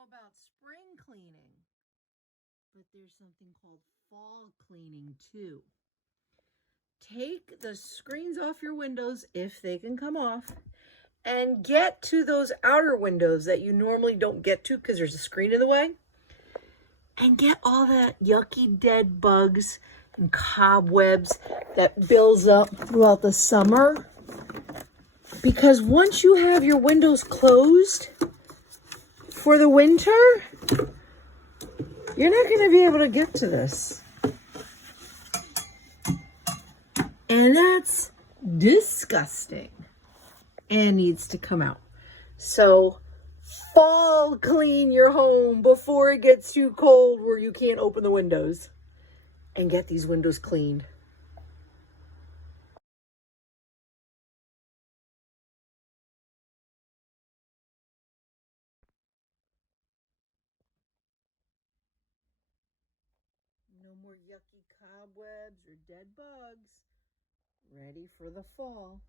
know about spring cleaning, but there's something called fall cleaning too. Take the screens off your windows if they can come off and get to those outer windows that you normally don't get to because there's a screen in the way, and get all that yucky dead bugs and cobwebs that builds up throughout the summer. Because once you have your windows closed for the winter, you're not going to be able to get to this. And that's disgusting and needs to come out. So fall clean your home before it gets too cold where you can't open the windows, and get these windows cleaned. No more yucky cobwebs or dead bugs. Ready for the fall.